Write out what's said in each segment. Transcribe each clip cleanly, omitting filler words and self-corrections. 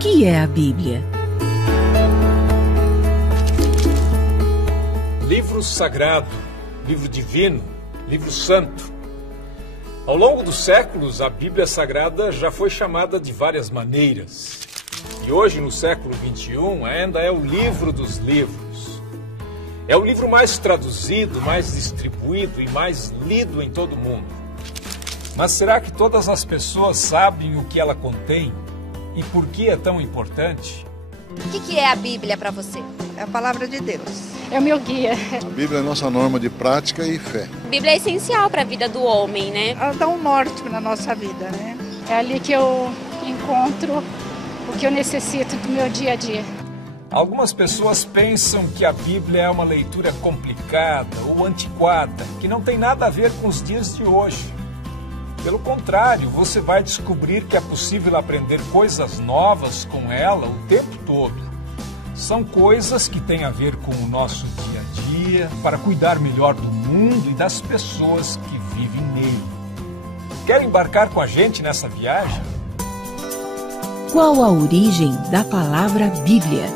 que é a Bíblia? Livro sagrado, livro divino, livro santo. Ao longo dos séculos, a Bíblia Sagrada já foi chamada de várias maneiras. E hoje, no século XXI, ainda é o livro dos livros. É o livro mais traduzido, mais distribuído e mais lido em todo o mundo. Mas será que todas as pessoas sabem o que ela contém e por que é tão importante? O que é a Bíblia para você? É a palavra de Deus. É o meu guia. A Bíblia é a nossa norma de prática e fé. A Bíblia é essencial para a vida do homem, né? Ela dá um norte na nossa vida, né? É ali que eu encontro o que eu necessito do meu dia a dia. Algumas pessoas pensam que a Bíblia é uma leitura complicada ou antiquada, que não tem nada a ver com os dias de hoje. Pelo contrário, você vai descobrir que é possível aprender coisas novas com ela o tempo todo. São coisas que têm a ver com o nosso dia a dia, para cuidar melhor do mundo e das pessoas que vivem nele. Quer embarcar com a gente nessa viagem? Qual a origem da palavra Bíblia?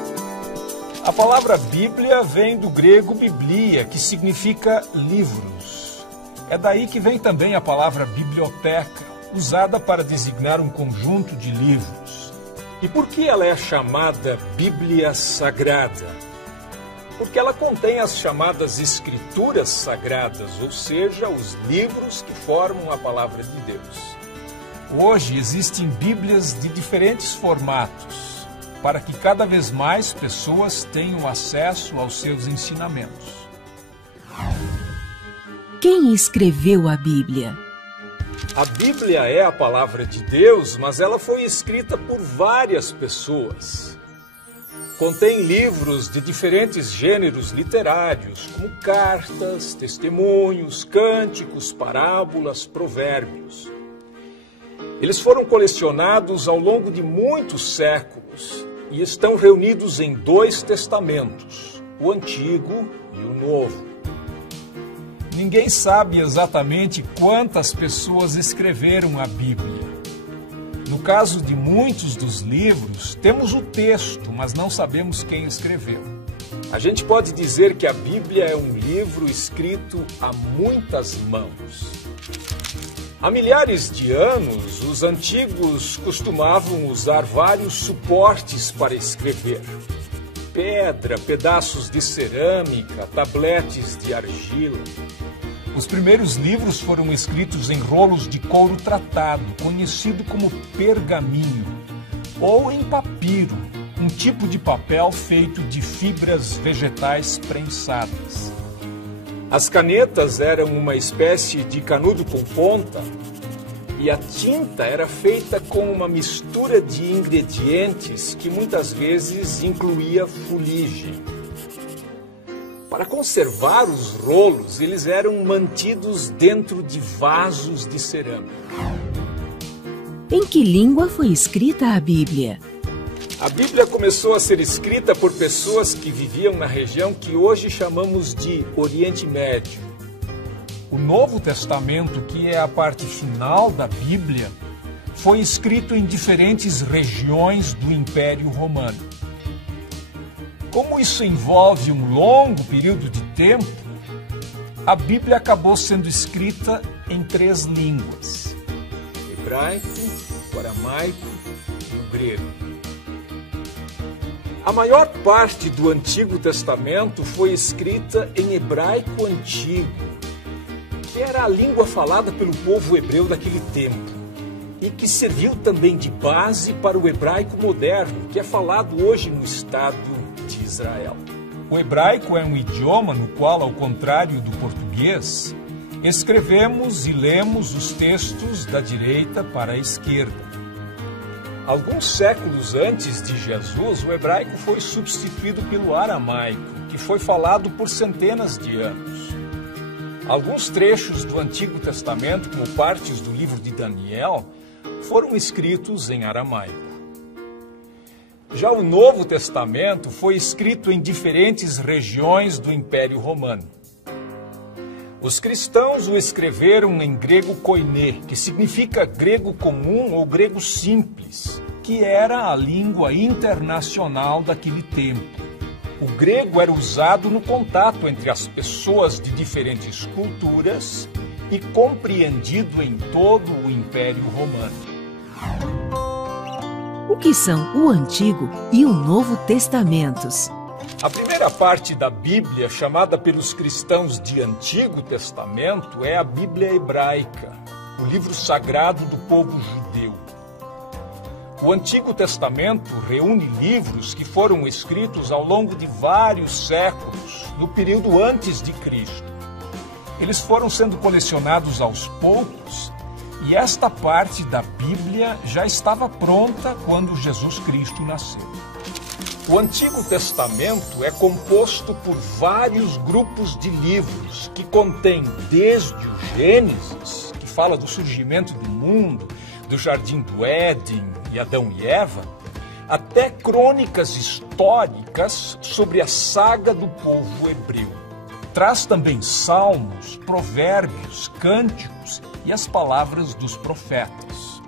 A palavra Bíblia vem do grego biblia, que significa livros. É daí que vem também a palavra biblioteca, usada para designar um conjunto de livros. E por que ela é chamada Bíblia Sagrada? Porque ela contém as chamadas Escrituras Sagradas, ou seja, os livros que formam a Palavra de Deus. Hoje existem Bíblias de diferentes formatos, para que cada vez mais pessoas tenham acesso aos seus ensinamentos. Quem escreveu a Bíblia? A Bíblia é a palavra de Deus, mas ela foi escrita por várias pessoas. Contém livros de diferentes gêneros literários, como cartas, testemunhos, cânticos, parábolas, provérbios. Eles foram colecionados ao longo de muitos séculos e estão reunidos em 2 testamentos, o Antigo e o Novo. Ninguém sabe exatamente quantas pessoas escreveram a Bíblia. No caso de muitos dos livros, temos o texto, mas não sabemos quem escreveu. A gente pode dizer que a Bíblia é um livro escrito a muitas mãos. Há milhares de anos, os antigos costumavam usar vários suportes para escrever. Pedra, pedaços de cerâmica, tabletes de argila. Os primeiros livros foram escritos em rolos de couro tratado, conhecido como pergaminho, ou em papiro, um tipo de papel feito de fibras vegetais prensadas. As canetas eram uma espécie de canudo com ponta, e a tinta era feita com uma mistura de ingredientes que muitas vezes incluía fuligem. Para conservar os rolos, eles eram mantidos dentro de vasos de cerâmica. Em que língua foi escrita a Bíblia? A Bíblia começou a ser escrita por pessoas que viviam na região que hoje chamamos de Oriente Médio. O Novo Testamento, que é a parte final da Bíblia, foi escrito em diferentes regiões do Império Romano. Como isso envolve um longo período de tempo, a Bíblia acabou sendo escrita em 3 línguas: hebraico, o aramaico e o grego. A maior parte do Antigo Testamento foi escrita em hebraico antigo, que era a língua falada pelo povo hebreu daquele tempo, e que serviu também de base para o hebraico moderno, que é falado hoje no Estado de Israel. O hebraico é um idioma no qual, ao contrário do português, escrevemos e lemos os textos da direita para a esquerda. Alguns séculos antes de Jesus, o hebraico foi substituído pelo aramaico, que foi falado por centenas de anos. Alguns trechos do Antigo Testamento, como partes do livro de Daniel, foram escritos em aramaico. Já o Novo Testamento foi escrito em diferentes regiões do Império Romano. Os cristãos o escreveram em grego koiné, que significa grego comum ou grego simples, que era a língua internacional daquele tempo. O grego era usado no contato entre as pessoas de diferentes culturas e compreendido em todo o Império Romano. O que são o Antigo e o Novo Testamentos? A primeira parte da Bíblia, chamada pelos cristãos de Antigo Testamento, é a Bíblia hebraica, o livro sagrado do povo judeu. O Antigo Testamento reúne livros que foram escritos ao longo de vários séculos, no período antes de Cristo. Eles foram sendo colecionados aos poucos e esta parte da Bíblia já estava pronta quando Jesus Cristo nasceu. O Antigo Testamento é composto por vários grupos de livros que contêm desde o Gênesis, que fala do surgimento do mundo, do Jardim do Éden e Adão e Eva, até crônicas históricas sobre a saga do povo hebreu. Traz também salmos, provérbios, cânticos e as palavras dos profetas.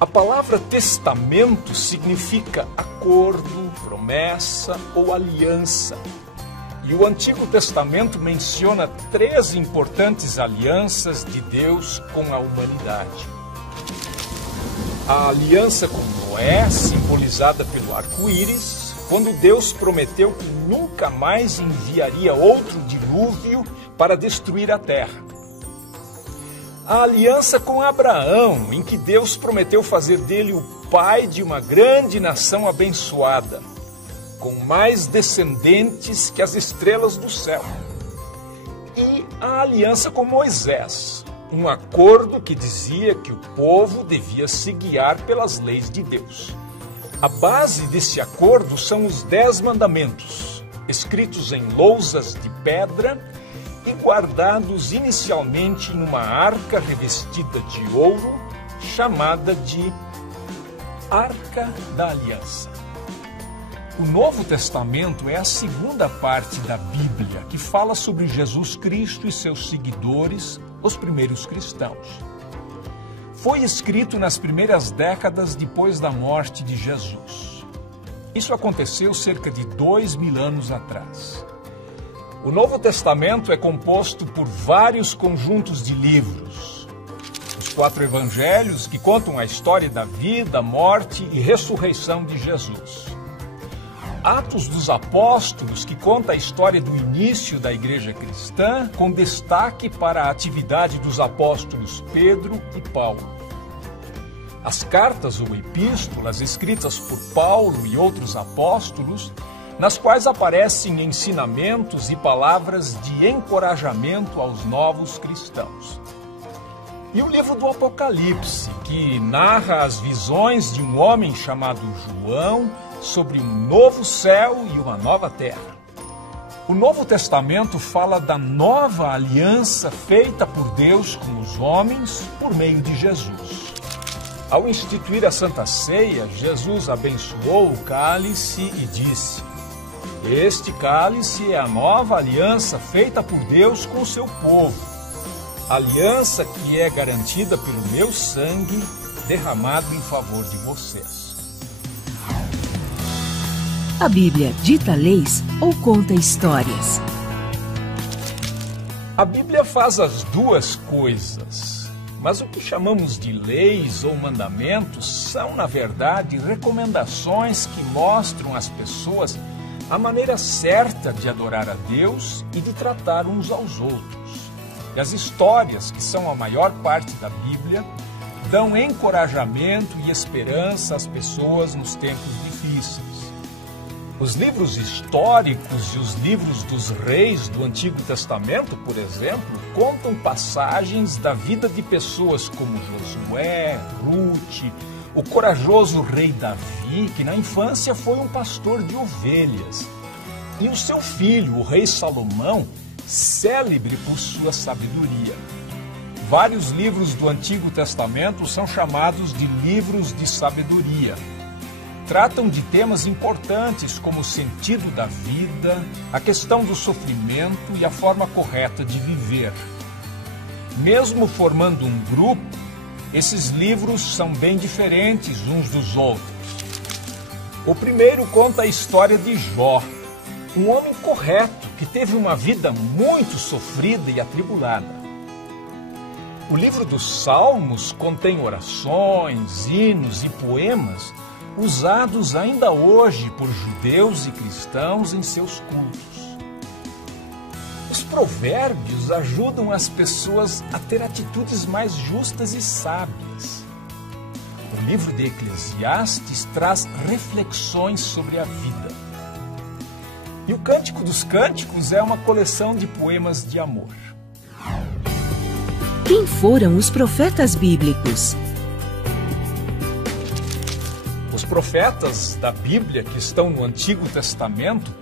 A palavra testamento significa acordo, promessa ou aliança. E o Antigo Testamento menciona 3 importantes alianças de Deus com a humanidade. A aliança com Noé, simbolizada pelo arco-íris, quando Deus prometeu que nunca mais enviaria outro dilúvio para destruir a terra. A aliança com Abraão, em que Deus prometeu fazer dele o pai de uma grande nação abençoada, com mais descendentes que as estrelas do céu. E a aliança com Moisés, um acordo que dizia que o povo devia se guiar pelas leis de Deus. A base desse acordo são os 10 mandamentos, escritos em lousas de pedra e guardados inicialmente em uma arca revestida de ouro, chamada de Arca da Aliança. O Novo Testamento é a segunda parte da Bíblia, que fala sobre Jesus Cristo e seus seguidores, os primeiros cristãos. Foi escrito nas primeiras décadas depois da morte de Jesus. Isso aconteceu cerca de 2000 anos atrás. O Novo Testamento é composto por vários conjuntos de livros. Os 4 evangelhos, que contam a história da vida, morte e ressurreição de Jesus. Atos dos Apóstolos, que conta a história do início da igreja cristã, com destaque para a atividade dos apóstolos Pedro e Paulo. As cartas ou epístolas escritas por Paulo e outros apóstolos, nas quais aparecem ensinamentos e palavras de encorajamento aos novos cristãos. E o livro do Apocalipse, que narra as visões de um homem chamado João sobre um novo céu e uma nova terra. O Novo Testamento fala da nova aliança feita por Deus com os homens por meio de Jesus. Ao instituir a Santa Ceia, Jesus abençoou o cálice e disse: "Este cálice é a nova aliança feita por Deus com o seu povo, aliança que é garantida pelo meu sangue derramado em favor de vocês." A Bíblia dita leis ou conta histórias? A Bíblia faz as duas coisas, mas o que chamamos de leis ou mandamentos são, na verdade, recomendações que mostram às pessoas a maneira certa de adorar a Deus e de tratar uns aos outros. E as histórias, que são a maior parte da Bíblia, dão encorajamento e esperança às pessoas nos tempos difíceis. Os livros históricos e os livros dos reis do Antigo Testamento, por exemplo, contam passagens da vida de pessoas como Josué, Ruth, o corajoso rei Davi, que na infância foi um pastor de ovelhas, e o seu filho, o rei Salomão, célebre por sua sabedoria. Vários livros do Antigo Testamento são chamados de livros de sabedoria. Tratam de temas importantes como o sentido da vida, a questão do sofrimento e a forma correta de viver. Mesmo formando um grupo, esses livros são bem diferentes uns dos outros. O primeiro conta a história de Jó, um homem correto que teve uma vida muito sofrida e atribulada. O livro dos Salmos contém orações, hinos e poemas usados ainda hoje por judeus e cristãos em seus cultos. Os provérbios ajudam as pessoas a ter atitudes mais justas e sábias. O livro de Eclesiastes traz reflexões sobre a vida. E o Cântico dos Cânticos é uma coleção de poemas de amor. Quem foram os profetas bíblicos? Os profetas da Bíblia que estão no Antigo Testamento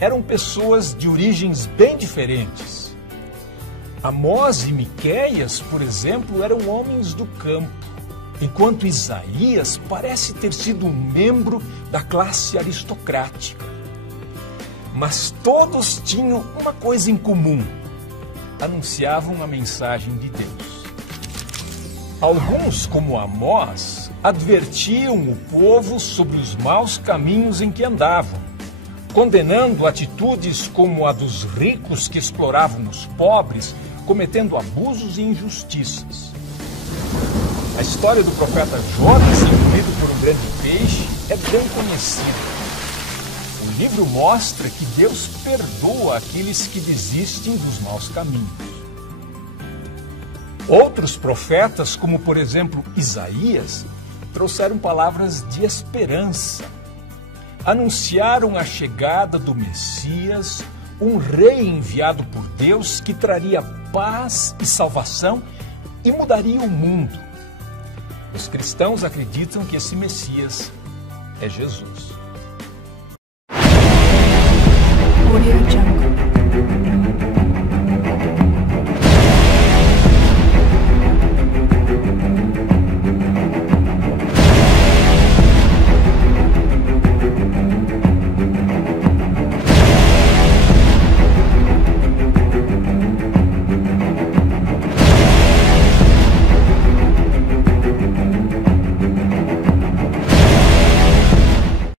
eram pessoas de origens bem diferentes. Amós e Miqueias, por exemplo, eram homens do campo, enquanto Isaías parece ter sido um membro da classe aristocrática. Mas todos tinham uma coisa em comum: anunciavam a mensagem de Deus. Alguns, como Amós, advertiam o povo sobre os maus caminhos em que andavam, condenando atitudes como a dos ricos que exploravam os pobres, cometendo abusos e injustiças. A história do profeta Jonas, engolido por um grande peixe, é bem conhecida. O livro mostra que Deus perdoa aqueles que desistem dos maus caminhos. Outros profetas, como por exemplo Isaías, trouxeram palavras de esperança. Anunciaram a chegada do Messias, um rei enviado por Deus que traria paz e salvação e mudaria o mundo. Os cristãos acreditam que esse Messias é Jesus.